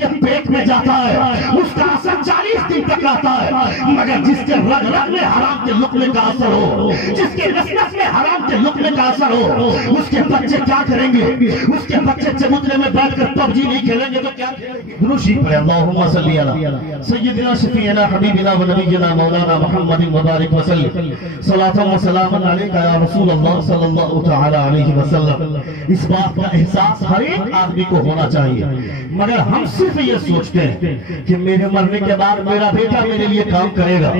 کے پیٹ میں جاتا ہے اس کا اثر 40 دن تک رہتا ہے، مگر جس کے رگ رگ میں حرام کے لقمے کا اثر ہو، جس کے نس نس میں حرام کے لقمے کا اثر ہو، اس کے بچے کیا کریں گے؟ اس کے بچے چبوترے میں بیٹھ کر پبجی نہیں کھیلیں گے تو کیا کریں گے؟ دروشی پڑھیں اللہم صلی علی سیدنا شفیعنا حبیبنا و نبینا مولانا محمد مبارک وسلم صلاۃ و سلام علیکہ یا رسول اللہ صلی اللہ تعالی علیہ وسلم۔ اس بات کا احساس ہر ایک آدمی کو ہونا چاہیے، مگر ہم صرف یہ سوچتے ہیں کہ میرے مرنے کے بعد میرا بیٹا میرے لیے کام کرے گا،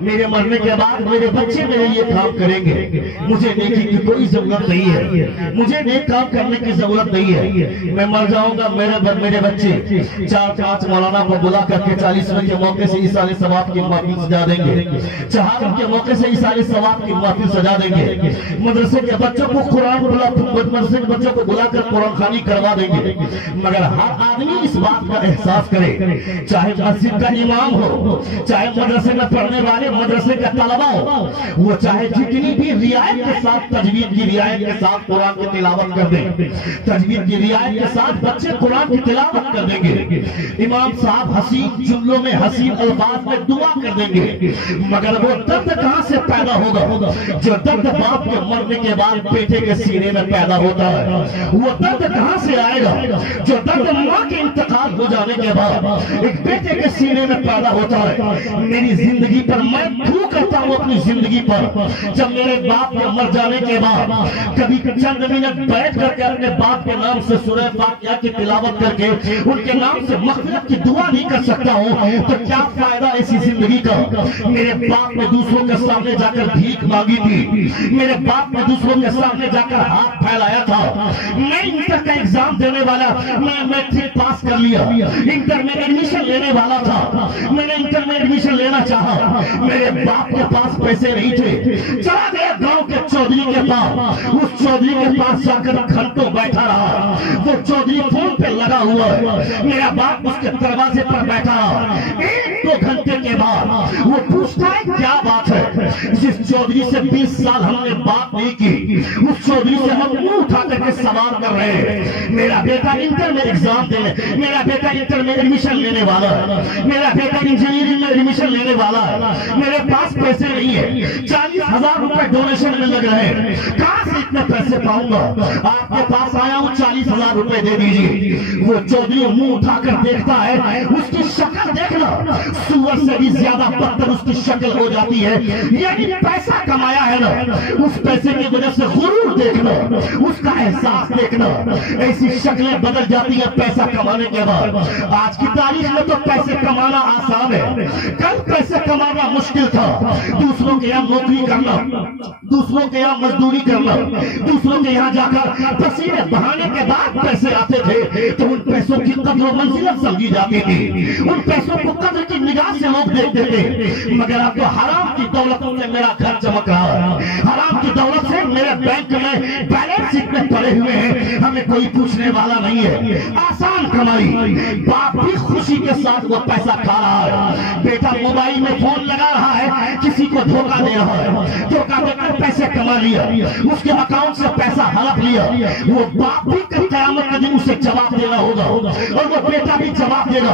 میرے مرنے کے بعد میرے بچے میرے لیے کام کریں گے، مجھے نیکی کی کوئی ضرورت نہیں ہے، مجھے نیک کام کرنے کی ضرورت نہیں ہے، میں مر جاؤں گا میرے بچے 4-5 مولانا کو بلا کر کے 40ویں کے موقع سے ایصال ثواب کی محفل سجا دیں گے، چہارم کے موقع سے ایصال ثواب کی محفل سجا دیں گے، مدرسے کے بچوں کو مدرسے کے بچوں کو بلا کر قرآن خوانی کروا دیں گے، مگر ہر آدمی اس بات کا احساس کرے، چاہے مسجد کا امام ہو، چاہے مدرسے میں پڑھنے والے مدرسے کا طلبہ ہو، وہ چاہے جتنی بھی رعایت کے ساتھ تجوید کی رعایت کے ساتھ قرآن کی تلاوت کر دیں، تجوید کی رعایت کے ساتھ بچے قرآن کی تلاوت کر دیں گے، امام صاحب حسین جملوں میں حسین الفاظ میں دعا کر دیں گے، مگر وہ درد کہاں سے پیدا ہوگا؟ جو درد باپ کے مرنے کے بعد بیٹے کے سینے میں پیدا ہوتا ہے، وہ درد کہاں سے آئے گا؟ جو درد ماں کے انتقال ہو جانے کے بعد ایک بیٹے کے سینے میں پیدا ہوتا ہے۔ میری زندگی پر میں دھو کرتا ہوں اپنی زندگی پر، جب میرے باپ کے مر جانے کے بعد کبھی چند منٹ بیٹھ کر کے اپنے باپ کے نام سے سورہ فاتحہ کی تلاوت کر کے ان کے نام سے مغفرت کی دعا نہیں کر سکتا ہوں تو کیا فائدہ ایسی زندگی کا؟ میرے باپ نے دوسروں کے سامنے جا کر بھیک مانگی تھی، میرے باپ نے دوسروں کے سامنے جا کر ہاتھ پھیلایا تھا، میں انٹر کا ایگزام دینے والا، میں میٹرک پاس کر لیا، انٹر میں ایڈمیشن لینے والا تھا، میں نے انٹر میں ایڈمیشن لینا چاہا، میرے باپ کے پاس پیسے نہیں تھے، چلا گیا گاؤں کے چودھری کے پاس، اس چودھری کے پاس جا کر گھنٹوں بیٹھا رہا، وہ چودھری فون پہ لگا ہوا ہے، میرا باپ اس کے دروازے پر بیٹھا رہا، 1-2 گھنٹے کے بعد وہ پوچھتا ہے کیا بات ہے؟ جس چودھری سے 20 سال ہم نے بات نہیں کی، اس چودھری سے ہم منہ اٹھا کر کے سوال کر رہے ہیں، میرا بیٹا انٹر میں ایگزام دے، میرا بیٹا انٹر میں ایڈمیشن لینے والا ہے، میرا بیٹا انجینئرنگ میں ایڈمیشن لینے والا ہے، میرے پاس پیسے نہیں ہے، 40,000 روپے ڈونیشن میں لگ رہے ہیں، کہاں سے اتنے پیسے پاؤں گا؟ آپ کے پاس آیا ہوں 40,000 روپے دے دیجیے۔ وہ چودھری منہ اٹھا کر دیکھتا ہے، اس کی شکل دیکھنا سور سے بھی زیادہ بدتر اس کی شکل ہو جاتی ہے، یعنی پیسہ کمایا ہے نا، اس پیسے کی وجہ سے غرور دیکھنا، اس کا احساس دیکھنا، ایسی شکلیں بدل جاتی ہیں پیسہ کمانے کے بعد۔ آج کی تاریخ میں تو پیسے کمانا آسان ہے، کل پیسے کمانا مشکل تھا، دوسروں کے یہاں نوکری کرنا، دوسروں کے یہاں مزدوری کرنا، دوسروں کے یہاں جا کر پسینے بہانے کے بعد پیسے آتے تھے تو ان پیسوں کی قدر و منزلت سمجھی جاتی تھی، ان پیسوں کو قدر کی نگاہ سے لوگ دیکھتے تھے، مگر اب تو حرام کی دولت سے میرا گھر چمک رہا ہے، حرام کی دولت سے میرے بینک میں بیلنس اتنے پڑے ہوئے ہیں، ہمیں کوئی پوچھنے والا نہیں ہے، آسان کمائی، باپ بھی خوشی کے ساتھ وہ پیسہ کھا رہا ہے، بیٹا موبائل میں فون لگا رہا ہے، کسی کو دھوکہ دے رہا ہے، دھوکہ دے کر پیسے کما لیا، اس کے اکاؤنٹ سے پیسہ ہڑپ لیا، وہ باپ بھی قیامت کے دن اسے جواب دینا ہوگا اور وہ بیٹا بھی جواب دے گا۔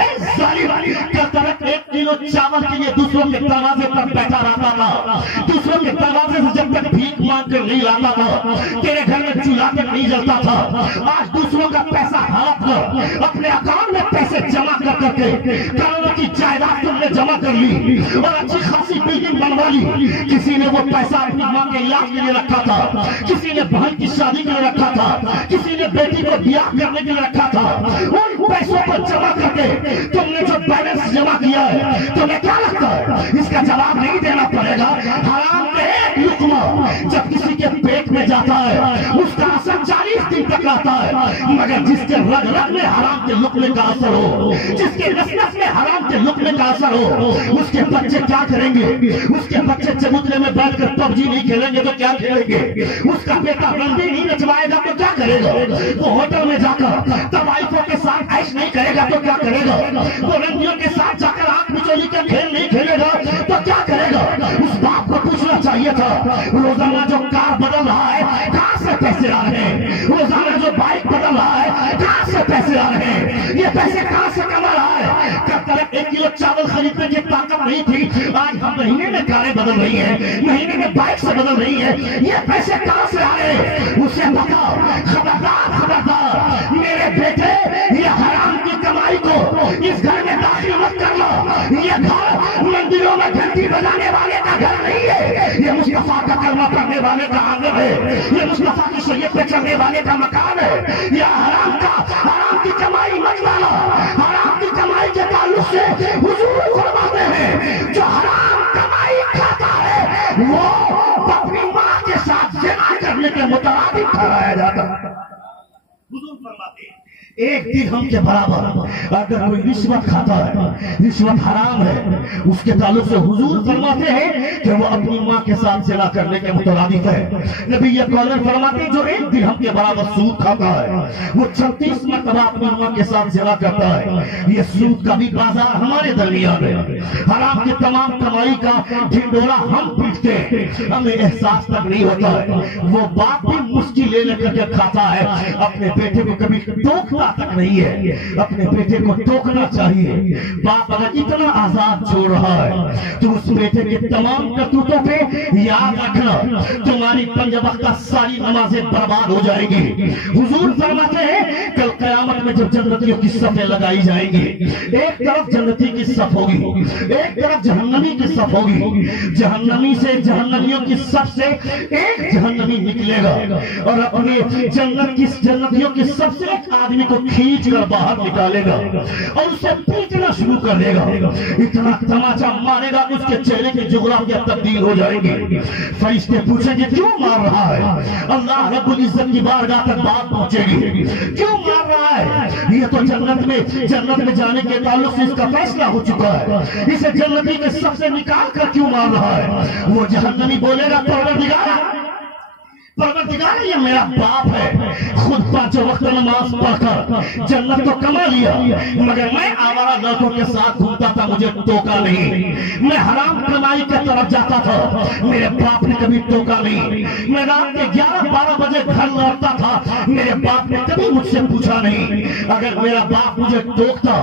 اے ظالم، کل تک 1 کلو چاول کے لیے دوسروں کے دروازے پر بیٹھا رہتا تھا، دوسروں کے دروازے سے جب تک بھیک مانگ کر نہیں لاتا تھا، تیرے گھر میں چولہا تک نہیں جلتا تھا، آج دوسروں کا پیسہ ہڑپ کر اپنے اکاؤنٹ میں پیسے جمع کر کر کے کروڑوں کی جائیداد تم نے جمع کر لی اور اچھی خاصی بلڈنگ بنوا لی۔ کسی نے وہ پیسہ اپنی ماں کے علاج کے لیے رکھا تھا، کسی نے بہن کی شادی کے لیے رکھا تھا، کسی نے بیٹی کو بیاہ کرنے کے لیے رکھا تھا، ان پیسوں کو جمع کر کے تم نے جو بیلنس جمع کیا ہے تمہیں کیا لگتا ہے اس کا جواب نہیں دینا پڑے گا؟ حرام کا ایک لقمہ جب کسی کے پیٹ میں جاتا ہے اس کا اثر 40 دن تک رہتا ہے، مگر جس کے رگ رگ میں حرام کے لقمے کا اثر ہو، جس کے نس نس میں حرام کے لقمے کا اثر ہو، اس کے بچے کیا کریں گے؟ اس کے بچے چبوترے میں بیٹھ کر پبجی نہیں کھیلیں گے تو کیا کھیلیں گے؟ اس کا بیٹا رنڈی نہیں نچوائے گا تو کیا کرے گا؟ وہ ہوٹل میں جا کر طوائفوں کے ساتھ عیش نہیں کرے گا تو کیا کرے گا؟ وہ رنڈیوں کے ساتھ جا کر آنکھ مچولی کا کھیل نہیں کھیلے گا تو کیا کرے گا؟ اس باپ کو پوچھنا چاہیے تھا، روزانہ جو کار بدل رہا ہے کہاں سے پیسے آ رہے ہیں؟ روزانہ جو بائک بدل رہا ہے کہاں سے پیسے آ رہے ہیں؟ یہ پیسے کہاں سے کما رہا ہے؟ کب تک 1 کلو چاول خریدنے کی طاقت نہیں تھی، آج ہم مہینے میں کاریں بدل رہی ہیں، مہینے میں بائک سے بدل رہی ہے، یہ پیسے کہاں سے آ رہے ہیں؟ اسے بتاؤ، خبردار خبردار میرے بیٹے، یہ حرام کی کمائی کو اس گھر میں داخل مت کر لو۔ یہ گھر مندروں میں گھنٹی بجانے والے کا گھر نہیں ہے، یہ مصطفیٰ کا کلمہ پڑھنے والے کا آنگن ہے، یہ مصطفیٰ کی شریعت پہ چلنے والے کا مکان ہے۔ یہ حرام کی کمائی مت لانا۔ حرام کی کمائی کے تعلق سے حضور فرماتے ہیں جو حرام کمائی کھاتا ہے وہ اپنی ماں کے ساتھ زنا کرنے کے مترادف ٹھہرایا جاتا ہے۔ حضور فرماتے ہیں 1 درہم کے برابر اگر کوئی رشوت کھاتا ہے، رشوت حرام ہے، اس کے تعلق سے حضور فرماتے ہیں کہ وہ اپنی ماں کے ساتھ زنا کرنے کے مترادف ہے۔ نبی کونین فرماتے ہیں جو 1 درہم کے برابر سود کھاتا ہے وہ 36 مرتبہ اپنی ماں کے ساتھ زنا کرتا ہے۔ یہ سود کا بھی بازار ہمارے درمیان ہے۔ حرام کی تمام کمائی کا ڈھنڈورا ہم پیٹتے ہیں، ہمیں احساس تک نہیں ہوتا ہے۔ وہ باپ بھی مسکی لے لے کر کے کھاتا ہے، اپنے بیٹے کو کبھی ٹوکتا تک نہیں ہے۔ اپنے بیٹے کو ٹوکنا چاہیے۔ باپ اگر اتنا عذاب چھوڑ رہا ہے تو اس بیٹے کے تمام کرتوتوں پہ یاد رکھنا تمہاری 5 وقتہ ساری نمازیں برباد ہو جائیں گی۔ حضور فرماتے ہیں کل قیامت میں جب جنتیوں کی صفیں لگائی جائیں گی، ایک طرف جنتی کی صف ہوگی، ایک طرف جہنمی کی صف ہوگی۔ جہنمی سے جہنمیوں کی صف سے ایک جہنمی نکلے گا اور اپنی جنتیوں کی صف سے ایک آدمی کو کھینچ کر باہر نکالے گا اور اسے پیٹنا شروع کر دے گا۔ اتنا تماچا مارے گا کہ اس کے چہرے کی جغرافیہ تبدیل ہو جائے گی۔ فرشتے پوچھیں گے کیوں مار رہا ہے؟ اللہ رب العزت کی بارگاہ تک بات پہنچے گی، کیوں مار رہا ہے؟ یہ تو جنت میں جانے کے تعلق سے اس کا فیصلہ ہو چکا ہے، اسے جنتی کے سب سے نکال کر کیوں مار رہا ہے؟ وہ جہنمی بولے گا پروردگار یہ میرا باپ ہے، خود 5 وقت نماز پڑھ کر جنت تو کما لیا، مگر میں آوارہ لڑکوں کے ساتھ گھومتا تھا، مجھے ٹوکا نہیں۔ میں حرام کمائی کی طرف جاتا تھا، میرے باپ نے کبھی ٹوکا نہیں۔ میں رات کے 11-12 بجے گھر لوٹتا تھا، میرے باپ نے کبھی مجھ سے پوچھا نہیں۔ اگر میرا باپ مجھے ٹوکتا،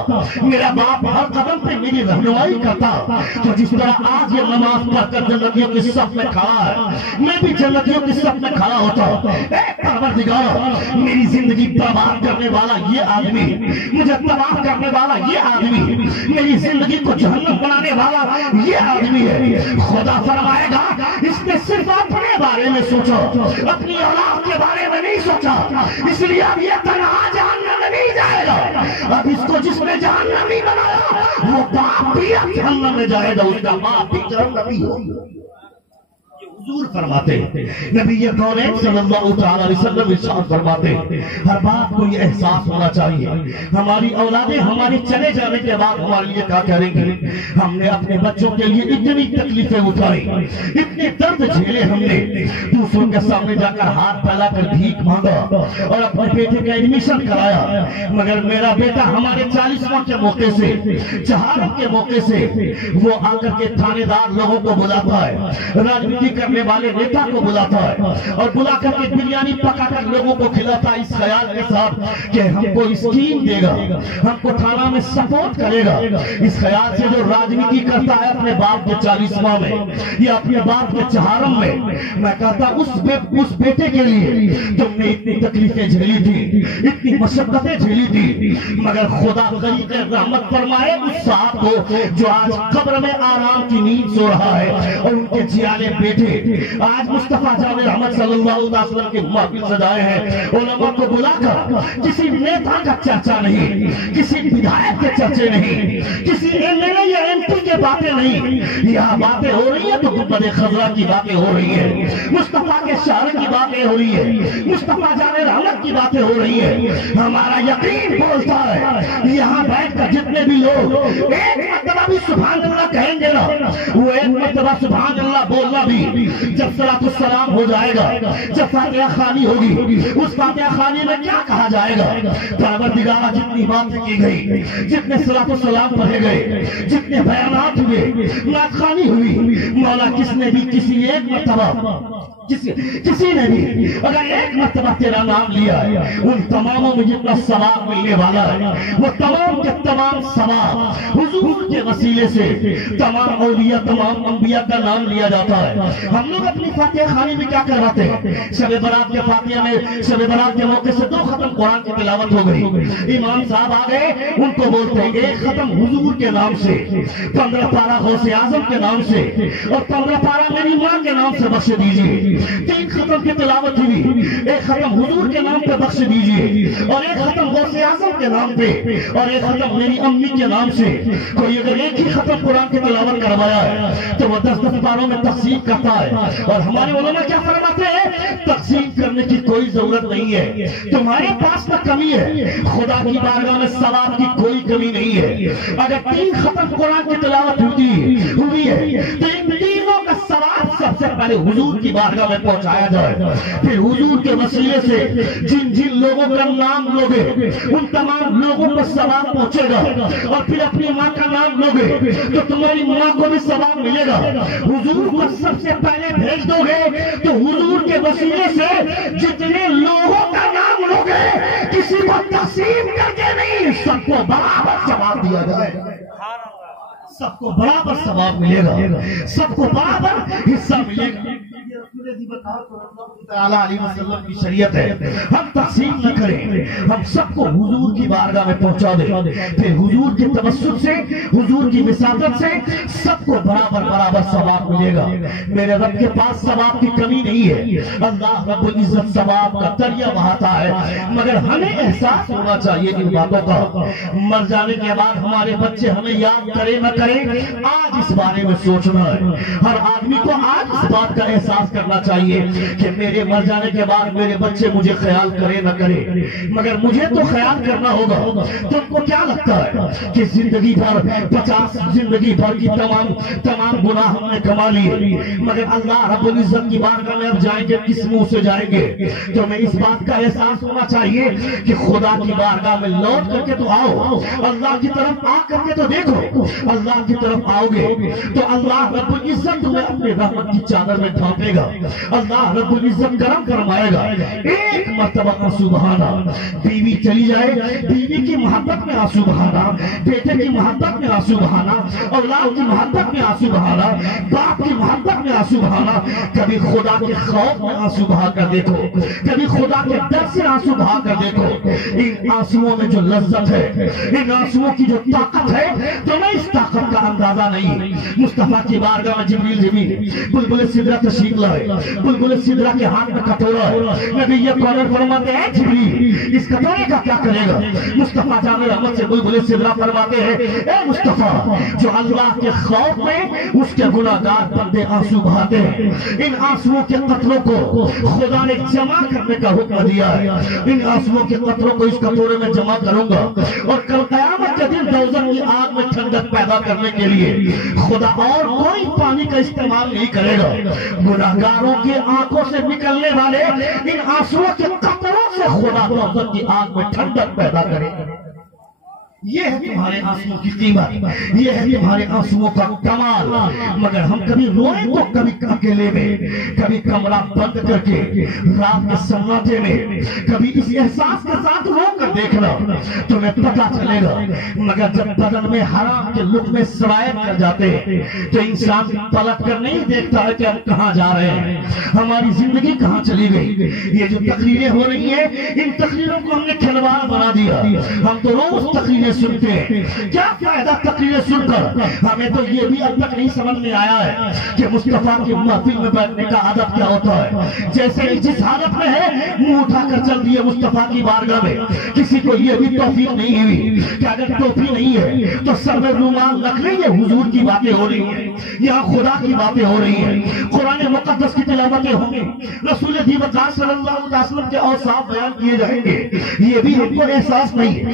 میرا باپ ہر قدم پہ میری رہنمائی کرتا، تو جس طرح آج یہ نماز پڑھ کر جنتیوں کی صف میں کھڑا ہے، میں بھی جنتیوں کی صف میں کھڑا ہوتا۔ اے پروردگار، میری زندگی برباد کرنے والا یہ آدمی، مجھے تباہ کرنے والا یہ آدمی، میری زندگی کو جہنم بنانے والا یہ آدمی ہے۔ خدا فرمائے گا اس نے صرف اپنے بارے میں سوچا، اپنی اولاد کے بارے میں نہیں سوچا، اس لیے اب یہ تنہا جہنم میں نہیں جائے گا۔ اب اس کو جس نے جہنمی بنایا وہ باپ بھی اب جہنم میں جائے گا، اس کا باپ بھی جہنمی ہوگا۔ حضور فرماتے ہیں، نبی کونین صلی اللہ تعالی علیہ وسلم ارشاد فرماتے ہیں ہر باپ کو یہ احساس ہونا چاہیے ہماری اولادیں ہماری چلے جانے کے بعد ہمارے لیے کیا کریں گی۔ ہم نے اپنے بچوں کے لیے اتنی تکلیفیں اٹھائی، اتنے درد جھیلے، ہم نے دوسروں کے سامنے جا کر ہاتھ پھیلا کر بھیک مانگا اور اپنے بیٹے کا ایڈمیشن کرایا، مگر میرا بیٹا ہمارے 40واں کے موقع سے، چہارم کے موقع سے وہ آ کر کے تھانے دار لوگوں کو بلاتا ہے، راجنیتی کرنے والے نیتا کو بلاتا ہے اور بلا کر کے بریانی پکا کر لوگوں کو کھلاتا ہے اس خیال کے ساتھ کہ ہم کو اسکیم دے گا، ہم کو تھانہ میں سپورٹ کرے گا۔ اس خیال سے جو راجنیتی کرتا ہے اپنے باپ کے 40واں میں یا اپنے باپ کے چہارم میں، میں کہتا اس بیٹے کے لیے تم نے اتنی تکلیفیں جھیلی تھی، اتنی مشقتیں جھیلی تھی، مگر خدا غریب رحمت فرمائے اس صاحب کو جو آج قبر میں آرام کی نیند سو رہا ہے اور ان کے جیالے بیٹے آج مصطفیٰ جامع رحمت صلی اللہ علیہ وسلم کے محفل سجائے ہیں، علماء کو بلا کر کسی نیتا کا چرچا نہیں، کسی بدھائک کے چرچے نہیں، کسی ایم ایل اے یا ایم پی کے باتیں نہیں، یہاں باتیں ہو رہی ہیں تو گنبد خضرا کی باتیں ہو رہی ہیں، مصطفیٰ کے شہر کی باتیں ہو رہی ہیں، مصطفیٰ جامع رحمت کی باتیں ہو رہی ہیں۔ ہمارا یقین بولتا ہے یہاں بیٹھ کر جتنے بھی لوگ ایک مرتبہ بھی سبحان اللہ کہیں گے نا، وہ ایک مرتبہ سبحان اللہ بولنا بھی جب صلاۃ السلام ہو جائے گا، جب فاتحہ خوانی ہوگی، اس فاتحہ خوانی میں کیا کہا جائے گا؟ پروردگار جتنی باتیں کی گئی، جتنے صلاۃ السلام پڑھے گئے، جتنے بیانات نعت ہوئے، نعت خوانی ہوئی، مولا کس نے بھی کسی ایک مرتبہ کسی نے بھی اگر ایک مرتبہ تیرا نام لیا ہے، ان تماموں میں جتنا ثواب ملنے والا ہے وہ تمام کے تمام ثواب حضور کے وسیلے سے تمام اولیاء تمام انبیاء کا نام لیا جاتا ہے۔ ہم لوگ اپنی فاتحہ خانی میں کیا کرواتے ہیں؟ شب برات کے فاتحہ میں شب برات کے موقع سے 2 ختم قرآن کی تلاوت ہو گئی، امام صاحب آ گئے، ان کو بولتے ہیں 1 ختم حضور کے نام سے، 15 پارہ غوث اعظم کے نام سے، اور 15 پارہ میری ماں کے نام سے بخش دیجیے۔ 3 ختم کی تلاوت ہوئی، 1 ختم حضور کے نام پہ بخش دیجیے، اور 1 ختم غوث اعظم کے نام پہ، اور 1 ختم میری امی کے نام سے۔ کوئی اگر ایک ہی ختم قرآن کی تلاوت کروایا ہے تو وہ 10 پاروں میں تقسیم کرتا ہے، اور ہمارے علماء کیا فرماتے ہیں؟ تقسیم کرنے کی کوئی ضرورت نہیں ہے، تمہارے پاس نہ کمی ہے، خدا کی بارگاہ میں ثواب کی کوئی کمی نہیں ہے۔ اگر 3 ختم قرآن کی تلاوت ہوئی ہے تو ان تینوں کا ثواب سب سے پہلے حضور کی بارگاہ میں پہنچایا جائے، پھر حضور کے وسیلے سے جن لوگوں کا نام لوگے ان تمام لوگوں کو ثواب پہنچے گا، اور پھر اپنی ماں کا نام لوگے تو تمہاری ماں کو بھی ثواب ملے گا۔ حضور کو سب سے پہلے بھیج دو گے تو حضور کے وسیلے سے جتنے لوگوں کا نام لوگے کسی کو تقسیم کر کے نہیں، سب کو برابر ثواب دیا جائے گا، سب کو برابر ثواب ملے گا، سب کو برابر حصہ ملے گا۔ تعالیٰ علیہ وسلم کی شریعت ہے، ہم تقسیم نہ کریں، ہم سب کو حضور کی بارگاہ میں پہنچا دیں، پھر حضور کے توسط سے حضور کی وساطت سے سب کو برابر ثواب ملے گا۔ میرے رب کے پاس ثواب کی کمی نہیں ہے، اللہ رب العزت ثواب کا دریا بہاتا ہے، مگر ہمیں احساس ہونا چاہیے ان باتوں کا۔ مر جانے کے بعد ہمارے بچے ہمیں یاد کرے نہ کرے، آج اس بارے میں سوچنا ہے۔ ہر آدمی کو آج اس بات کا احساس کرنا چاہیے کہ میرے مر جانے کے بعد میرے بچے مجھے خیال کرے نہ کرے، مگر مجھے تو خیال کرنا ہوگا۔ تم کو کیا لگتا ہے کہ زندگی بھر کی تمام گناہ ہم نے کما لیے، مگر اللہ رب العزت کی بارگاہ میں اب جائیں گے کس منہ سے جائیں گے؟ تو میں اس بات کا احساس ہونا چاہیے کہ خدا کی بارگاہ میں لوٹ کر کے تو آؤ، اللہ کی طرف آ کر کے تو دیکھو، اللہ کی طرف آؤ گے تو اللہ رب العزت تمہیں اپنے رحمت کی چادر میں ڈھانپے گا، اللہ رب العزت کرم فرمائے گا۔ ایک مرتبہ آنسو بہانا، بیوی چلی جائے بیوی کی محبت میں آنسو بہانا، بیٹے کی محبت میں آنسو بہانا، اولاد کی محبت میں آنسو بہانا، باپ کی محبت میں آنسو بہانا، کبھی خدا کے خوف میں آنسو بہا کر دیکھو، کبھی خدا کے ڈر سے آنسو بہا کر دیکھو۔ ان آنسوؤں میں جو لذت ہے، ان آنسوؤں کی جو طاقت ہے، تمہیں اس طاقت کا اندازہ نہیں۔ مصطفیٰ کی بارگاہ میں جبریل بلبل سدرہ تشریف لائے، بلبل سدرہ کے ہاتھ میں کٹورا ہے، نبی یہ قول فرماتے ہیں جبریل اس کٹورے کا کیا کرے گا؟ مصطفیٰ جان رحمت سے بلبل سدرہ فرماتے ہیں اے مصطفیٰ، جو اللہ کے خوف میں اس کے گناہگار بندے آنسو بہاتے ہیں، ان آنسوؤں کے قطروں کو خدا نے جمع کرنے کا حکم دیا ہے۔ ان آنسوؤں کے قطروں کو اس کٹورے میں جمع کروں گا، اور کل قیامت کے دن دوزخ کی آگ میں ٹھنڈک پیدا کرنے کے لیے خدا اور کوئی پانی کا استعمال نہیں کرے گا۔ گناہگاروں کی آنکھوں سے نکلنے والے ان آنسوؤں کے قطروں سے خدا دوزخ کی آگ میں ٹھنڈک پیدا کرے گا۔ یہ ہے تمہارے آنسوؤں کی قیمت، یہ ہے تمہارے آنسوؤں کا کمال۔ مگر ہم کبھی روئیں تو کبھی اکیلے میں، کبھی کمرہ بند کر کے رات کے سناٹے میں، کبھی اس احساس کے ساتھ رو کر دیکھنا تمہیں پتہ چلے گا۔ مگر جب بدن میں حرام کے لقمے سرایت کر جاتے تو انسان پلٹ کر نہیں دیکھتا ہے کہ ہم کہاں جا رہے ہیں، ہماری زندگی کہاں چلی گئی۔ یہ جو تقریریں ہو رہی ہیں، ان تقریروں کو ہم نے کھلواڑ بنا دیا۔ ہم تو روز تقریریں سنتے ہیں، کیا فائدہ تقریریں سن کر؟ ہمیں تو یہ بھی اب تک نہیں سمجھ میں آیا ہے کہ مصطفیٰ کی محفل میں بیٹھنے کا عادت کیا ہوتا ہے۔ جیسے جس حالت میں ہے منہ اٹھا کر چل دیے مصطفیٰ کی بارگاہ میں، کسی کو یہ بھی توفیق نہیں ہوئی کہ اگر ٹوپی نہیں ہے تو سر میں رومال رکھ لیں۔ یہ حضور کی باتیں ہو رہی ہیں، یہاں خدا کی باتیں ہو رہی ہیں، قرآن مقدس کی تلاوتیں ہوں گی، رسول دیوتار صلی اللہ علیہ وسلم کے اوصاف بیان کیے جائیں گے۔ یہ بھی ہم کو احساس نہیں ہے۔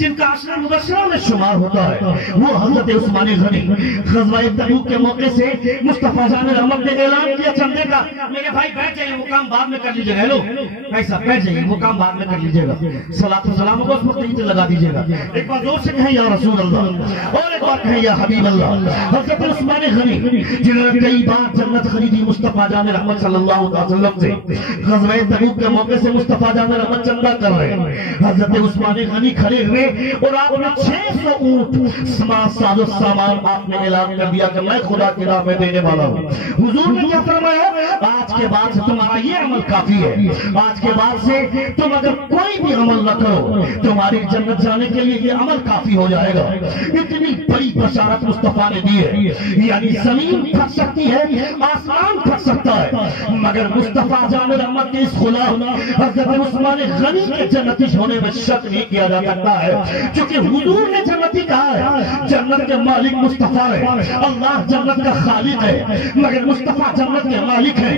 جن کا عشرہ مبشرہ میں شمار ہوتا ہے وہ حضرت عثمان غنی غزوہ تبوک کے موقع سے مصطفیٰ جان رحمت نے اعلان کیا چندے کا میرے بھائی بیٹھ جائیے وہ کام بعد میں کر لیجیے گا. ہیلو ایسا بیٹھ جائیے وہ کام بعد میں کر لیجیے گا. صلاۃ و سلام کو اس وقت نیچے لگا دیجیے گا. ایک بار زور سے کہیں یا رسول اللہ اور ایک بار کہیں یا حبیب اللہ. حضرت عثمان غنی جنہوں نے کئی بار جنت خریدی مصطفیٰ جان رحمت صلی اللہ علیہ وسلم سے غزوہ تبوک کے موقع سے مصطفیٰ جان رحمت چندہ کر رہے ہیں. حضرت عثمان غنی کھڑے ہوئے اور آپ نے 600 اونٹ ساز و سامان آپ نے اعلان کر دیا کہ میں خدا کی راہ میں دینے والا ہوں. حضور نے کیا فرمایا آج کے بعد سے تمہارا یہ عمل کافی ہے. آج کے بعد سے تم اگر کوئی بھی عمل نہ کرو تمہاری جنت جانے کے لیے یہ عمل کافی ہو جائے گا. اتنی بڑی بشارت مصطفیٰ نے دی ہے. یعنی زمین پھٹ سکتی ہے آسمان پھٹ سکتا ہے مگر مصطفیٰ جان رحمت کے اس غلام حضرت عثمان غنی کے جنتی ہونے میں شک نہیں کیا جا سکتا ہے. چونکہ حضور نے جنتی کہا ہے جنت کے مالک مصطفیٰ ہے. اللہ جنت کا خالق ہے مگر مصطفیٰ جنت کے مالک ہے.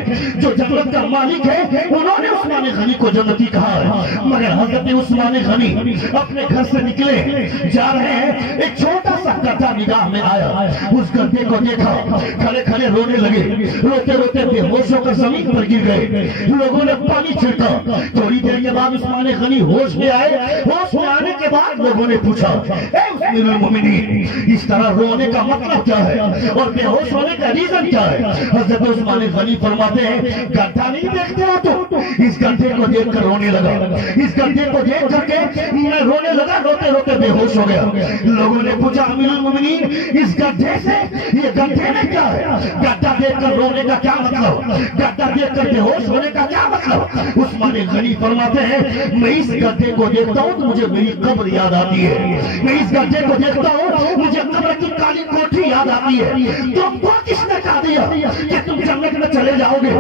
جو جنت کا مالک ہے انہوں نے عثمان غنی کو جنتی کہا ہے. مگر حضرت عثمان غنی اپنے گھر سے نکلے جا رہے ہیں ایک چھوٹا سا گدھا نگاہ میں آیا. اس گدھے کو دیکھا کھڑے کھڑے رونے لگے. روتے روتے بے ہوش ہو کر زمین پر گر گئے. لوگوں نے پانی چھڑکا. تھوڑی دیر کے بعد عثمان غنی ہوش میں آئے. ہوش میں آنے کے بعد لوگوں نے پوچھا اے امیر المومنین اس طرح رونے کا مطلب کیا ہے اور بے ہوش ہونے کا ریزن کیا ہے. حضرت عثمان غنی فرماتے ہیں گدھا نہیں دیکھتے ہو تو اس گدھے کو دیکھ کر رونے لگا. اس گدھے کو دیکھ کر کے میں رونے لگا. روتے روتے بے ہوش ہو گیا. لوگوں نے پوچھا امیر المومنین اس گدھے سے یہ گدھے میں کیا ہے. گدھا دیکھ کر رونے کا کیا مطلب گدھا دیکھ کر بے ہوش ہونے کا کیا مطلب. عثمان غنی فرماتے ہیں میں اس گدھے کو دیکھتا ہوں تو مجھے میری قبر یاد آتی ہے. میں اس گدھے کو دیکھتا ہوں مجھے قبر کی کالی کوٹھی یاد آتی ہے. تم کو کس نے کہا دیا کہ تم جنت میں چلے جاؤ گے.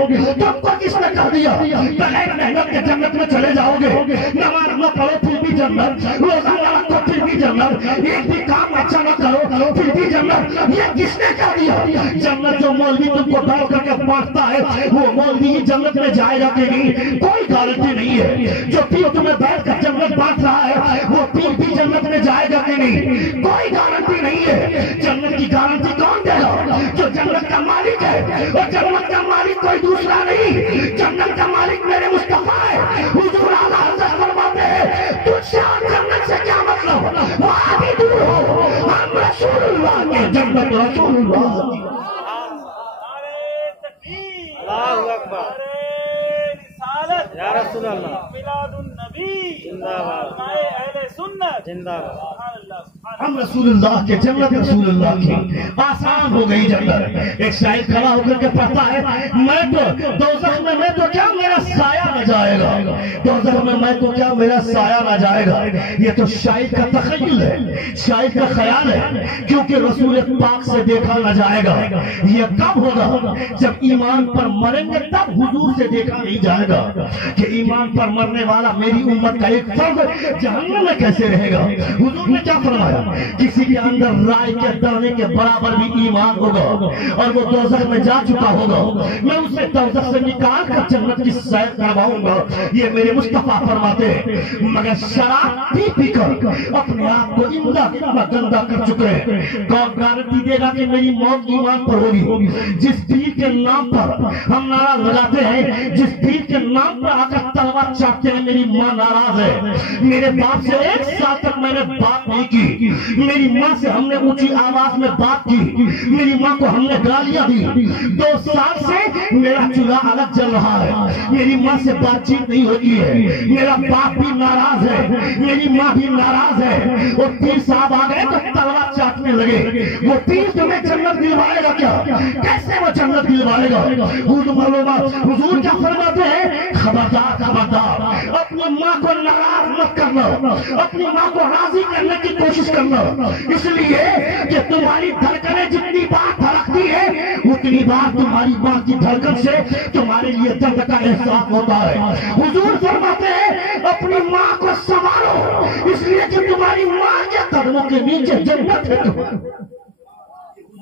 تم کو کس نے کہا دیا بغیر محنت کے جنت میں چلے جاؤ گے. نماز نہ پڑھو پھر بھی جنت. روزہ نہ رکھو پھر بھی جنت. ایک بھی کام اچھا نہ کرو پھر بھی جنت. یہ کس نے کہا دیا. جنت جو مولوی تم کو ڈال کر کے بانٹتا ہے وہ مولوی ہی جنت میں جائے گا کہ نہیں کوئی گارنٹی نہیں ہے. جو پیر تمہیں بیٹھ کر جنت بانٹ رہا ہے وہ پیر بھی جنت میں جائے گا کہ نہیں کوئی گارنٹی نہیں ہے. جنت کی گارنٹی کون دے گا جو جنت کا مالک ہے. اور جنت کا مالک کوئی دوسرا نہیں. جنت کا مالک میرے مصطفیٰ ہے. حضور اعلیٰ حضرت فرماتے ہیں تجھ سے اور جنت سے کیا مطلب وہاں بھی دور ہو. ہم رسول اللہ کے جنت رسول اللہ. اللہ اکبر یا رسول اللہ میلاد النبی زندہ باد اہل سنت زندہ باد. ہم رسول اللہ کے جنت رسول اللہ کی آسان ہو گئی جنت. ایک شاہد کھڑا ہو کر کے پڑھتا ہے میں تو دوزخ میں میں تو کیا میرا سایہ نہ جائے گا. دوزخ میں میں تو کیا میرا سایہ نہ جائے گا. یہ تو شاہد کا تخیل ہے شاہد کا خیال ہے کیونکہ رسول پاک سے دیکھا نہ جائے گا. یہ کب ہوگا جب ایمان پر مریں گے تب حضور سے دیکھا نہیں جائے گا کہ ایمان پر مرنے والا میری امت کا ایک فرد جہنم میں کیسے رہے گا. حضور نے کیا فرمایا کسی کے اندر رائے کے دانے کے برابر بھی ایمان ہوگا اور وہ دوزخ میں جا چکا ہوگا میں اسے دوزخ سے نکال کر جنت کی سیر کرواؤں گا. یہ میرے مصطفیٰ فرماتے ہیں. مگر شراب پی پی کر اپنے آپ کو اتنا گندا کر چکے ہیں. کون گارنٹی دے گا کہ میری موت ایمان پر ہوگی. جس پیر کے نام پر ہم نعرہ لگاتے ہیں جس پیر کے نام پر آ کر تلوار چاٹتے ہیں میری ماں ناراض ہے. میرے باپ سے 1 سال تک میں نے بات نہیں کی. میری ماں سے ہم نے اونچی آواز میں بات کی. میری ماں کو ہم نے گالیاں دی. 2 سال سے میرا چولہا الگ جل رہا ہے. میری ماں سے بات چیت نہیں ہوتی ہے. میرا باپ بھی ناراض ہے میری ماں بھی ناراض ہے. اور پیر صاحب آ گئے تو تلوار چاٹنے لگے. وہ پیر تمہیں جنت دلوائے گا کیا کیسے وہ جنت دلوائے گا. حضور کیا فرماتے ہیں خبردار خبردار اپنی ماں کو ناراض مت کرنا. اپنی ماں کو راضی کرنے کی کوشش کرنا. اس لیے کہ تمہاری دھڑکنیں جتنی بار دھڑکتی ہے اتنی بار تمہاری ماں کی دھڑکن سے تمہارے لیے درد کا احساس ہوتا ہے. حضور فرماتے ہیں اپنی ماں کو سنبھالو اس لیے کہ تمہاری ماں کے قدموں کے نیچے جنت ہے.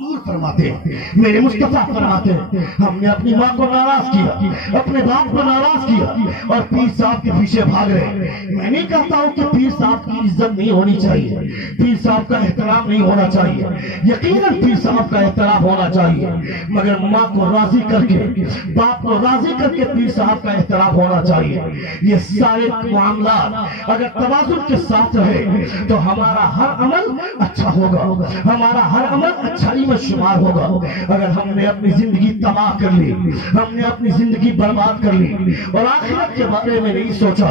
حضور فرماتے ہیں، میرے مصطفیٰ فرماتے ہیں، ہم نے اپنی ماں کو ناراض کیا، اپنے باپ کو ناراض کیا اور پیر صاحب کے پیچھے بھاگ رہے۔ میں نہیں کہتا ہوں کہ پیر صاحب کی عزت نہیں ہونی چاہیے، پیر صاحب کا احترام نہیں ہونا چاہیے، یقیناً پیر صاحب کا احترام ہونا چاہیے، مگر ماں کو راضی کر کے، باپ کو راضی کر کے پیر صاحب کا احترام ہونا چاہیے۔ یہ سارے معاملات اگر توازن کے ساتھ رہے تو ہمارا ہر عمل اچھا ہوگا، ہمارا ہر عمل اچھائی میں شمار ہوگا۔ اگر ہم نے اپنی زندگی تباہ کر لی، ہم نے اپنی زندگی برباد کر لی اور آخرت کے بارے میں نہیں سوچا،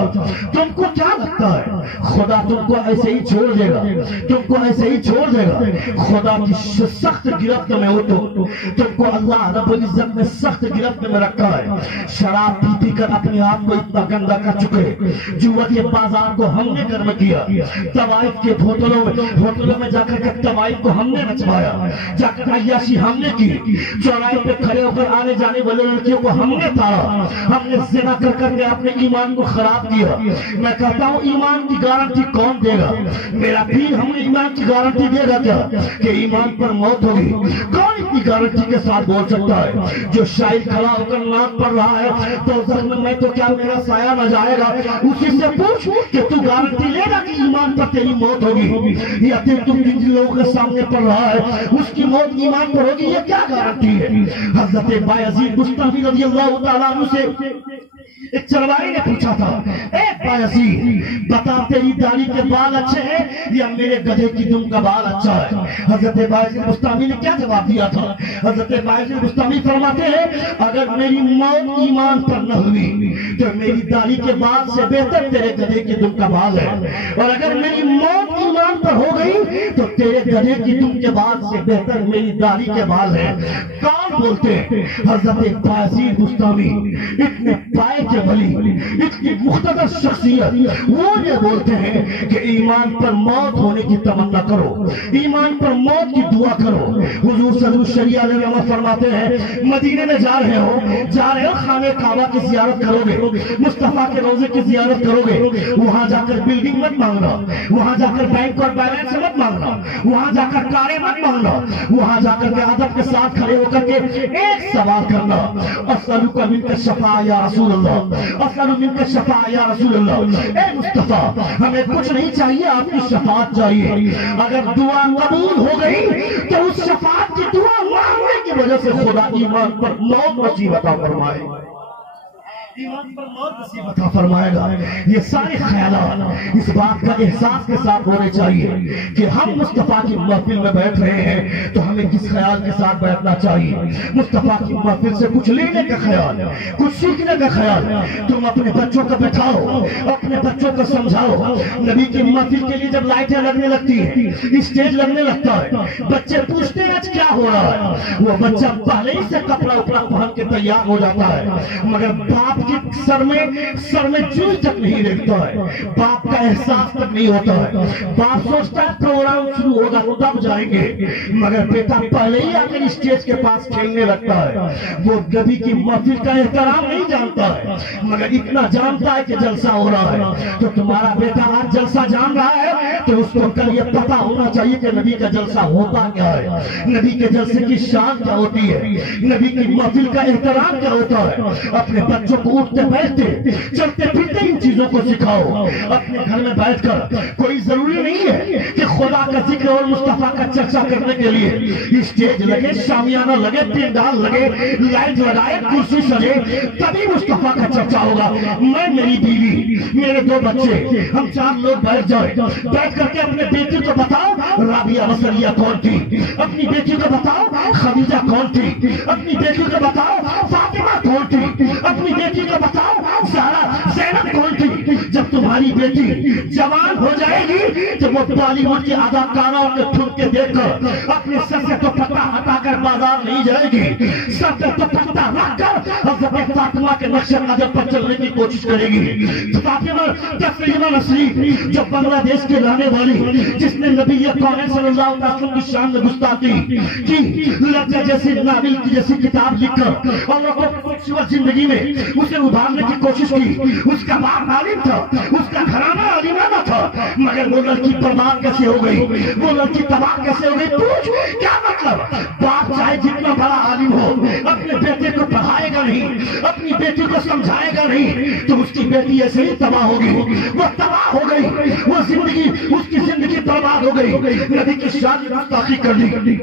تم کو کیا لگتا ہے خدا تم کو ایسے ہی چھوڑ دے گا؟ تم کو ایسے ہی چھوڑ دے گا؟ خدا کی سخت گرفت میں ہو تو تم کو اللہ رب العزت نے سخت گرفت میں رکھا ہے۔ شراب پی پی کر اپنے آپ کو اتنا گندا کر چکے، جوا کے بازار کو ہم نے گرم کیا، طوائف کے ہوٹلوں میں جا کر کے طوائف کو ہم نے نچوایا، جا کر عیاشی ہم نے کی، چوراہے پہ کھڑے ہو کر آنے جانے والے لڑکیوں کو ہم نے تاڑا، ہم نے زنا کر کر کے اپنے ایمان کو خراب کیا۔ میں کہتا ہوں ایمان کی گارنٹی کون دے گا؟ میرا پیر ہمیں ایمان کی گارنٹی دے گا کیا کہ ایمان پر موت ہوگی؟ کون اتنی گارنٹی کے ساتھ بول سکتا ہے؟ جو شاعر کھڑا ہو کر ناک پڑھ رہا ہے تو میں تو کیا میرا سایہ نہ جائے گا؟ اسی سے پوچھ کہ تو گارنٹی لے گا کہ ایمان پر تیری موت ہوگی، یا پھر تم جن لوگوں کے سامنے پڑھ رہا ہے اس کی موت ایمان پر ہوگی؟ یہ کیا گارنٹی ہے؟ حضرت بایزید بستامی رضی اللہ تعالیٰ عنہ سے ایک چرواہی نے پوچھا تھا، اے بایزید بتا تیری داڑھی کے بال اچھے ہیں یا میرے گدھے کی دم کا بال اچھا ہے؟ حضرت بایزید بستامی نے کیا جواب دیا تھا؟ حضرت بایزید بستامی فرماتے ہیں اگر میری موت ایمان پر نہ ہوئی تو میری داڑھی کے بال سے بہتر تیرے گدھے کی دم کا بال ہے، اور اگر میری موت ایمان پر ہو گئی تو تیرے گدھے کی دم کے بال سے بہتر میری داڑھی کے بال ہے۔ کون بولتے ہیں؟ حضرت بایزید بستامی، اتنے پائے کے ولی، اتنی مختصر شخصیت، وہ یہ بولتے ہیں کہ ایمان پر موت ہونے کی تمنا کرو، ایمان پر موت کی دعا کرو۔ حضور صلی اللہ علیہ وسلم فرماتے ہیں مدینے میں جا رہے ہو خانہ کعبہ کی زیارت کرو گے، مصطفیٰ کے روضے کی زیارت کرو گے، وہاں جا کر بلڈنگ مت مانگنا، وہاں جا کر بینک اور بیلنس مت مانگنا، وہاں جا کر کاریں مت مانگنا، وہاں جا کر کے ادب کے ساتھ کھڑے ہو کر کے ایک سوال کرنا، اسألک منک الشفاعۃ یا رسول اللہ، اسألک منک الشفاعۃ یا رسول اللہ۔ اے مصطفیٰ ہمیں کچھ نہیں چاہیے، آپ کی شفاعت چاہیے۔ اگر دعا قبول ہو گئی تو اس شفاعت کی دعا مانگنے کی وجہ سے خدا ایمان پر موت نصیب عطا فرمائے، ایمان پر موت نصیب عطا فرمائے گا۔ یہ سارے خیالات اس بات کا احساس کے ساتھ ہونے چاہیے کہ ہم مصطفیٰ کی محفل میں بیٹھ رہے ہیں تو ہمیں کس خیال کے ساتھ بیٹھنا چاہیے؟ مصطفیٰ کی محفل سے کچھ لینے کا خیال، کچھ سیکھنے کا خیال۔ تم اپنے بچوں کو بٹھاؤ، اپنے بچوں کو سمجھاؤ۔ نبی کی محفل کے لیے جب لائٹیں لگنے لگتی ہیں، اسٹیج لگنے لگتا ہے، بچے پوچھتے ہیں آج کیا ہو رہا ہے؟ وہ بچہ پہلے ہی سے کپڑا اپڑا پہن کے تیار ہو جاتا ہے، مگر باپ سر میں چوئی تک نہیں رکھتا ہے، باپ کا احساس تک نہیں ہوتا ہے۔ باپ سوچتا ہے پروگرام شروع ہوگا تب جائیں گے، مگر بیٹا پہلے ہی آ کر اسٹیج کے پاس کھیلنے لگتا ہے۔ وہ نبی کی محفل کا احترام نہیں جانتا ہے، مگر اتنا جانتا ہے کہ جلسہ ہو رہا ہے۔ تو تمہارا بیٹا آج جلسہ جان رہا ہے تو اس کو کل یہ پتا ہونا چاہیے کہ نبی کا جلسہ ہوتا کیا ہے، نبی کے جلسے کی شان کیا ہوتی ہے، نبی کی محفل کا احترام کیا ہوتا ہے۔ اپنے بچوں کو اٹھتے بیٹھتے چلتے پھرتے ان چیزوں کو سکھاؤ اپنے گھر میں بیٹھ کر۔ کوئی ضروری نہیں ہے کہ خدا کا ذکر اور مصطفیٰ کا چرچا کرنے کے لیے اسٹیج لگے، شامیانہ لگے، پنڈال لگے، لائٹ لگائے، کرسی سجے تبھی مصطفیٰ کا چرچا ہوگا۔ میں، میری بیوی، میرے 2 بچے، ہم 4 لوگ بیٹھ جائیں، بیٹھ کر کے اپنے بیٹی کو بتاؤ رابعہ بصریہ کون تھی، اپنی بیٹی کو بتاؤ خدیجہ کون تھی، اپنی بیٹی کو بتاؤ فاطمہ کون تھی، اپنی بیٹی کو بتاؤ زینب کون تھی۔ جب تمہاری بیٹی جوان ہو جائے گی تو وہ بالی ووڈ کی اداکاروں کے ٹھمکے دیکھ کر اپنے سر سے تو پٹا ہٹا کر بازار نہیں جائے گی، سر سے تو پٹا رکھ کر حضرت فاطمہ کے نقش قدم پر چلنے کی کوشش کرے گی۔ فاطمہ تسلیمہ نسری جو بنگلہ دیش کے رہنے والی، جس نے نبی کون صلی اللہ علیہ وسلم کی شان میں گستاخی کی، لجہ جیسی ناول کی جیسی کتاب لکھ کر اور زندگی میں اسے ابھارنے کی کوشش کی۔ اس کا باپ عالم تھا، اس کا گھرانہ عالمانہ تھا مگر وہ لڑکی برباد کیسے ہو گئی, وہ لڑکی تباہ کیسے ہو گئی؟ پوچھ کیا مطلب؟ باپ چاہے جتنا بڑا عالم ہو اپنے بیٹے کو پڑھائے گا نہیں, اپنی بیٹی کو سمجھائے گا نہیں تو اس کی بیٹی ایسے ہی تباہ ہوگی. وہ تباہ ہو گئی, وہ زندگی, اس کی زندگی برباد ہو گئی. نبی کی شادی گستاخی کر دی.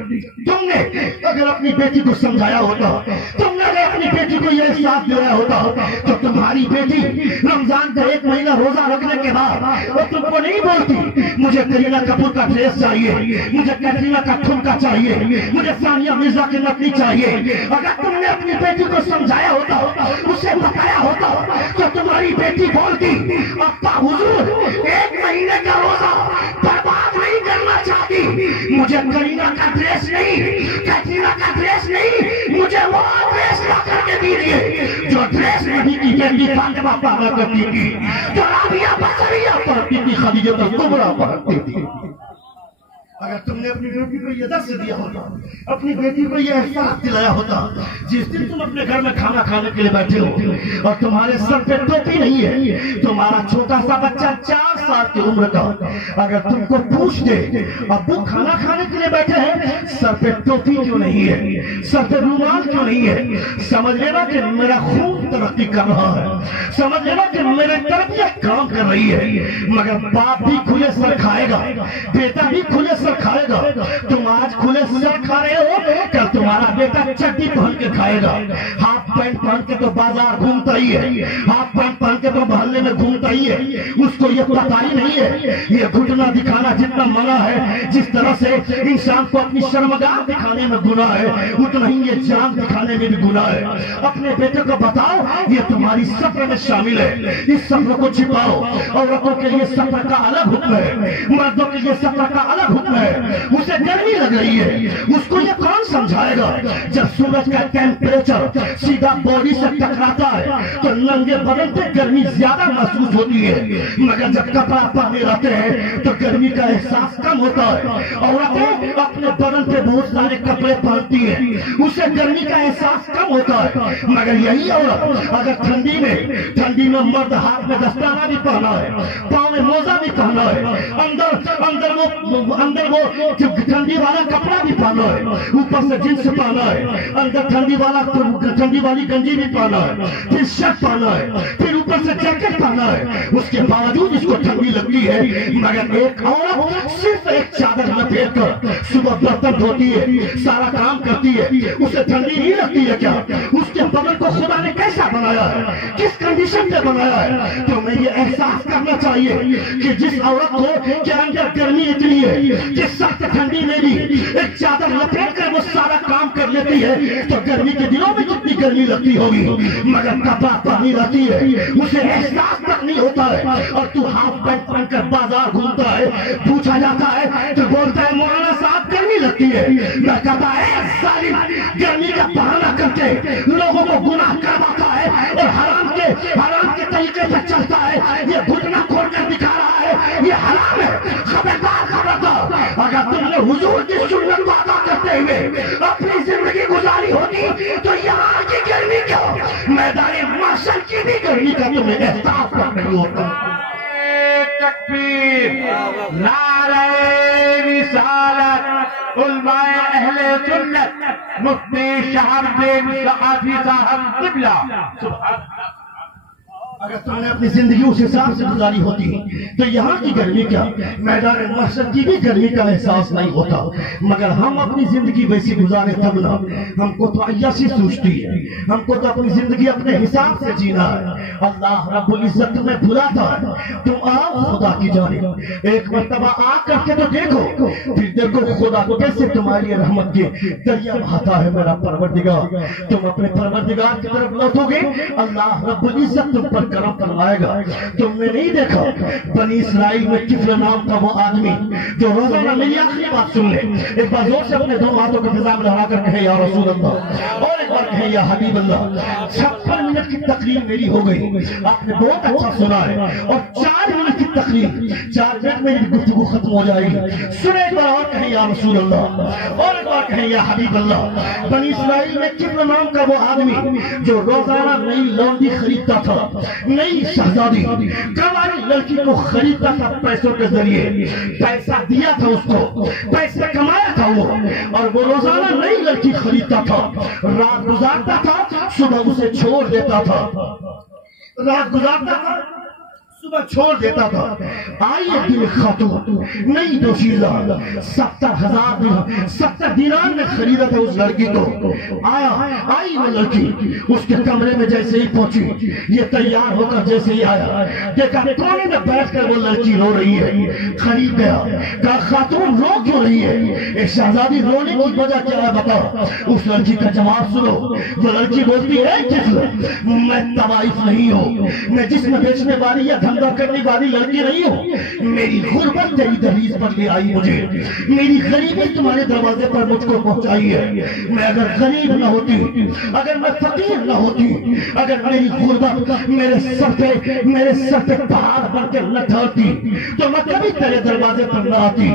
تم نے اگر اپنی بیٹی کو سمجھایا ہوتا, تم نے اگر اپنی بیٹی کو یہ احساس دلایا ہوتا تو تمہاری بیٹی رمضان کا 1 مہینہ روزہ رکھنے کے بعد وہ تم کو نہیں بولتی مجھے کرینہ کپور کا ڈریس چاہیے, مجھے کیٹرینہ کا ٹھمکا چاہیے, مجھے ثانیہ مرزا کی نقلی چاہیے. اگر تم نے اپنی بیٹی کو سمجھایا ہوتا, اسے بتایا ہوتا تو تمہاری بیٹی بولتی ابا حضور 1 مہینے کا روزہ برباد نہیں کرنا چاہتی, مجھے کرینہ کا ڈریس نہیں, کیٹرینہ کا ڈریس نہیں, مجھے وہ ڈریس لا کر کے دیجیے جو ڈریس نبی کی بیٹی فاطمہ پہنا کرتی تھی, جو رابعہ بصریہ پہنتی تھی, خدیجہ کبریٰ پہنتی تھی. اگر تم نے اپنی بیٹی کو یہ درس دیا ہوتا, اپنی بیٹی کو یہ احساس دلایا ہوتا, جس دن تم اپنے گھر میں کھانا کھانے کے لیے بیٹھے ہو اور تمہارے سر پہ ٹوپی نہیں ہے, تمہارا چھوٹا سا بچہ 4 سال کی عمر کا اگر تم کو پوچھ دے ابو کھانا کھانے کے لیے بیٹھے ہیں, سر پہ ٹوپی کیوں نہیں ہے, سر پہ رومال کیوں نہیں ہے, سمجھ لینا کہ میرا خون ترقی کر رہا ہے, سمجھ لینا کہ میری تربیت کام کر رہی ہے. مگر باپ بھی کھلے سر کھائے گا, بیٹا بھی کھلے سر کھائے گا. تم آج کھلے سر کھا رہے ہو, کل تمہارا بیٹا چڈی پہن کے کھائے گا, ہاف پینٹ پہن کے تو بازار گھومتا ہی ہے, ہاف پینٹ پہن کے تو محلے میں گھومتا ہی ہے. اس کو یہ پتہ ہی نہیں ہے یہ گھٹنا دکھانا جتنا منع ہے, جس طرح سے انسان کو اپنی شرمگاہ دکھانے میں گناہ ہے, اتنا ہی یہ جان دکھانے میں بھی گناہ ہے. اپنے بیٹے کو بتاؤ یہ تمہاری سفر میں شامل ہے, اس سفر کو چھپاؤ. عورتوں کے لیے سفر کا الگ حکم ہے, مردوں کے لیے سفر کا الگ حکم ہے. اسے گرمی لگ رہی ہے, اس کو یہ کون سمجھائے گا؟ جب سورج کا ٹیمپریچر سیدھا باڈی سے ٹکراتا ہے تو ننگے بدن پہ گرمی زیادہ محسوس ہوتی ہے, مگر جب کپڑا پہنے رہتے ہیں تو گرمی کا احساس کم ہوتا ہے. عورتیں اپنے بدن پہ بہت سارے کپڑے پہنتی ہیں, اسے گرمی کا احساس کم ہوتا ہے. مگر یہی عورت اگر ٹھنڈی میں مرد ہاتھ میں دستانہ بھی پہنا ہے, پاؤں میں موزہ بھی پہنا ہے, اندر وہ ٹھنڈی والا کپڑا بھی پہنا ہے, اوپر سے جنس پہنا ہے, اندر ٹھنڈی والی گنجی بھی پہنا ہے, پھر شرٹ پہنا ہے, پھر اوپر سے جیکٹ پہنا ہے, اس کے باوجود اس کو ٹھنڈی لگتی ہے. مگر ایک عورت صرف ایک چادر لپیٹ کر صبح برتن دھوتی ہے, سارا کام کرتی ہے, اسے ٹھنڈی نہیں لگتی ہے کیا؟ اس کے بدن کو خدا نے کیسا بنایا ہے, کس کنڈیشن پہ بنایا ہے؟ تو میں یہ احساس کرنا چاہیے کہ جس عورت کو کے اندر گرمی اتنی ہے کہ سخت ٹھنڈی میں بھی ایک چادر لپیٹ کر وہ سارا کام کر لیتی ہے, تو گرمی کے دنوں میں کتنی گرمی لگتی ہوگی. مگر کپڑا پہنی رہتی ہے, اسے احساس تک نہیں ہوتا ہے, اور تو ہاف پینٹ پہن کر بازار گھومتا ہے. پوچھا جاتا ہے تو بولتا ہے مولانا صاحب گرمی لگتی ہے. میں کہتا ہے ظالم, گرمی کا بہانہ کر کے لوگوں کو گناہ کرواتا ہے اور حرام کے طریقے پہ چلتا ہے. یہ گھٹنا کھول کر دکھا رہا ہے, یہ حرام ہے. خبردار اگر تم نے حضور کی سنت کو ادا کرتے ہوئے اپنی زندگی گزاری ہوتی تو یہاں کی گرمی کیوں, میدان محشر کی بھی گرمی کا تمہیں احساس نہیں ہوتا. تکبیر, نعرہ رسالت, علماء اہل سنت, مفتی شہاب الدین ثقافی صاحب قبلہ. اگر تم نے اپنی زندگی اس حساب سے گزاری ہوتی تو یہاں کی گرمی کیا, میدان محشر کی بھی گرمی کا احساس نہیں ہوتا. مگر ہم اپنی زندگی ویسی گزارے تب نہ, ہم کو تو عیاشی سوچتی ہے, ہم کو تو اپنی زندگی اپنے حساب سے جینا ہے. اللہ رب العزت تمہیں بلاتا ہے, تم آؤ خدا کی جانب, ایک مرتبہ آ کر کے تو دیکھو, پھر دیکھو خدا کیسے تمہاری رحمت کے دریا بہاتا ہے. میرا پروردگار, تم اپنے پروردگار کی طرف لوٹو گے, اللہ رب العزت تم پر کرم فرمائے گا. تم نے نہیں دیکھا بنی اسرائیل میں کفل نام کا وہ آدمی جو روزانہ, میری آخری بات سن لے, ایک بار زور سے اپنے دونوں ہاتھوں کو فضا میں لہرا کر کہے یا رسول اللہ, اور ایک بار کہے یا حبیب اللہ. 56 منٹ کی تقریر میری ہو گئی, آپ نے بہت اچھا سنا ہے, اور 4 منٹ کی تقریر, 4 منٹ میں گفتگو ختم ہو جائے گی. سنے ایک بار اور کہیں یا رسول اللہ, اور ایک بار کہیں یا حبیب اللہ. بنی اسرائیل میں کفل نام کا وہ آدمی جو روزانہ نئی لونڈی خریدتا تھا, نئی شہزادی, کماری لڑکی کو خریدا تھا پیسوں کے ذریعے، پیسہ دیا تھا اس کو، پیسے کمایا تھا وہ، اور وہ روزانہ نئی لڑکی خریدتا تھا، رات گزارتا تھا، صبح اسے چھوڑ دیتا تھا، رات گزارتا تھا صبح چھوڑ دیتا تھا۔ آئی ایک دن خاتون نئی دوشیزہ 70 دینار میں خریدا تھا اس لڑکی کو، آئی وہ لڑکی، اس کے کمرے میں جیسے ہی پہنچی، یہ تیار ہو کر جیسے ہی آیا، دیکھا کونے میں بیٹھ کر وہ لڑکی رو رہی ہے، قریب گیا، کہا خاتون رو کیوں رہی ہے؟ ایک شہزادی رونے کی وجہ کیا ہے بتا؟ اس لڑکی کا جواب سنو، وہ لڑکی بولتی ہے جسم میں طوائف نہیں ہوں، میں جسم بیچنے والی یا دھندا کرنے والی لڑکی نہیں ہوں، میری غربت تیری دہلیز پر لے آئی مجھے، میری غریبی تمہارے دروازے پر مجھ کو پہنچائی ہے، میں اگر غریب نہ ہوتی، اگر میں فقیر نہ ہوتی، اگر میری غربت میرے سر پہ پہاڑ بن کے نہ ڈھالتی تو میں کبھی تیرے دروازے پر نہ آتی۔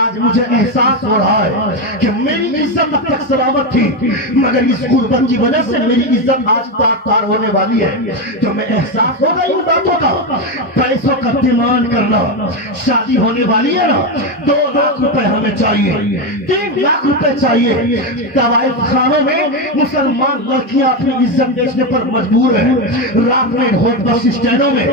آج مجھے احساس ہو رہا ہے کہ میری عزت اب تک سلامت تھی، مگر اس غربت کی وجہ سے میری عزت آج تار ہونے والی ہے۔ تو میں احساس ہوگا ان باتوں کا، پیسوں کا ڈیمانڈ کرنا، شادی ہونے والی ہے نا، 2 لاکھ روپے ہمیں چاہیے، 3 لاکھ روپے چاہیے۔ طوائف خانوں میں مسلمان لڑکیاں اپنی عزت بیچنے پر مجبور ہیں، رات میں بس اسٹینڈوں میں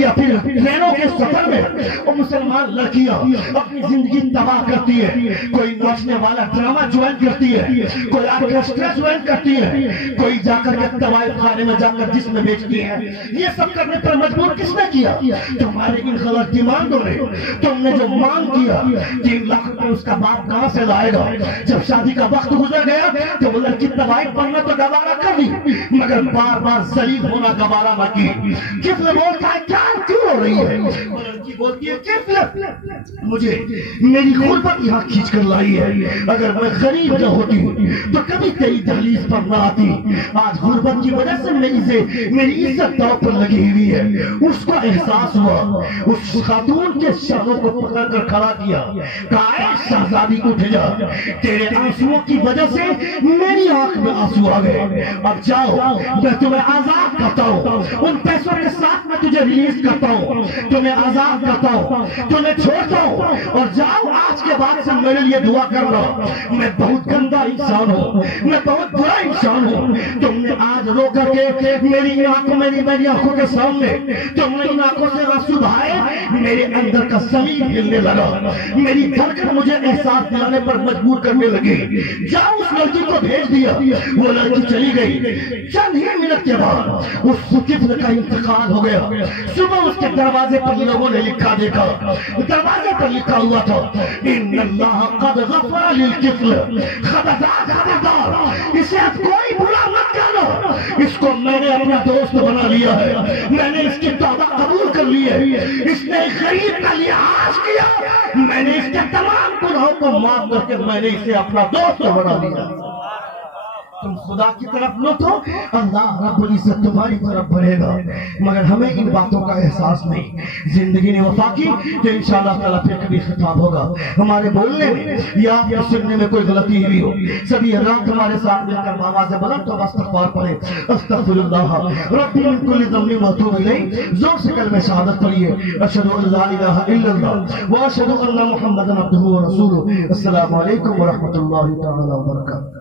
یا پھر ٹرینوں کے سفر میں وہ مسلمان لڑکیاں اپنی زندگی تباہ کرتی ہے، کوئی ناچنے والا ڈرامہ جوائن کرتی ہے، کوئی آرکیسٹرا جوائن کرتی ہے، کوئی جا کر کے طوائف خانے میں جا کر جسم بیچتی ہے۔ یہ سب کرنے پر مجبور کس نے کیا؟ تمہارے ان غلط ڈیمانڈوں نے، تم نے جو مانگ کیا 3 لاکھ روپے اس کا باپ کہاں سے لائے گا؟ جب شادی کا وقت گزر گیا تو وہ لڑکی طوائف بننا تو گوارا کر لی، مگر بار بار ذلیل ہونا گوارا نہ کی۔ کفل بولتا ہے کیا کیوں ہو رہی ہے؟ وہ لڑکی بولتی ہے کفل مجھے میری غربت یہاں کھینچ کر لائی ہے، اگر میں غریب نہ ہوتی تو کبھی تیری دہلیز پر نہ آتی۔ آج غربت کی وجہ سے میری عزت داؤ پر لگی ہوئی ہے۔ اس کو احساس ہوا، اس خاتون کے شانوں کو پکڑ کر کھڑا کیا، کہا اے شہزادی اٹھ جا، تیرے آنسوؤں کی وجہ سے میری آنکھ میں آنسو آ گئے، اب جاؤ میں تمہیں آزاد کرتا ہوں، ان پیسوں کے ساتھ میں تجھے ریلیز کرتا ہوں، تمہیں آزاد کرتا ہوں، تمہیں چھوڑتا ہوں، اور جاؤ آج کے بعد سے میرے لیے دعا کرنا، میں بہت گندا انسان ہوں، میں بہت برا انسان ہوں، تم نے آج رو کر کے میری آنکھوں کے سامنے تم نے ان آنکھوں سے آنسو بہائے، میرے اندر کا زمین ہلنے لگا، میری دھڑکن مجھے احساس دلانے پر مجبور کرنے لگی۔ جاؤ اس لڑکی کو بھیج دیا، وہ لڑکی چلی گئی۔ چند ہی منٹ کے بعد اس کفل کا انتقال ہو گیا۔ صبح اس کے دروازے پر لوگوں نے لکھا دیکھا، دروازے پر لکھا ہوا تھا ان اللہ قد غفر للکفل، خبردار اسے اب کوئی برا مت کہنا، اس کو میں نے اپنا دوست بنا لیا ہے، میں نے اس کی توبہ قبول کر لی ہے، اس نے غریب کا لحاظ کیا، میں نے اس کے تمام گناہوں کو معاف کر کے میں نے اسے اپنا دوست بنا لیا۔ تم خدا کی طرف لوٹو، اللہ رب العزت تمہاری طرف بڑھے گا، مگر ہمیں ان باتوں کا احساس نہیں۔ زندگی نے وفا کی تو انشاءاللہ تعالیٰ پھر کبھی خطاب ہوگا، ہمارے بولنے میں یا سننے میں کوئی غلطی ہوئی ہو، سبھی رات ہمارے ساتھ مل کر آواز بلند تو استغفار پڑھے، استغفر اللہ ربی من کل ذنب و اتوب الیہ، زور سے کلمہ شہادت پڑھیے، اشہد ان لا الہ الا اللہ واشہد ان محمدا عبدہ و رسولہ۔ السلام علیکم ورحمۃ اللہ تعالی وبرکاتہ۔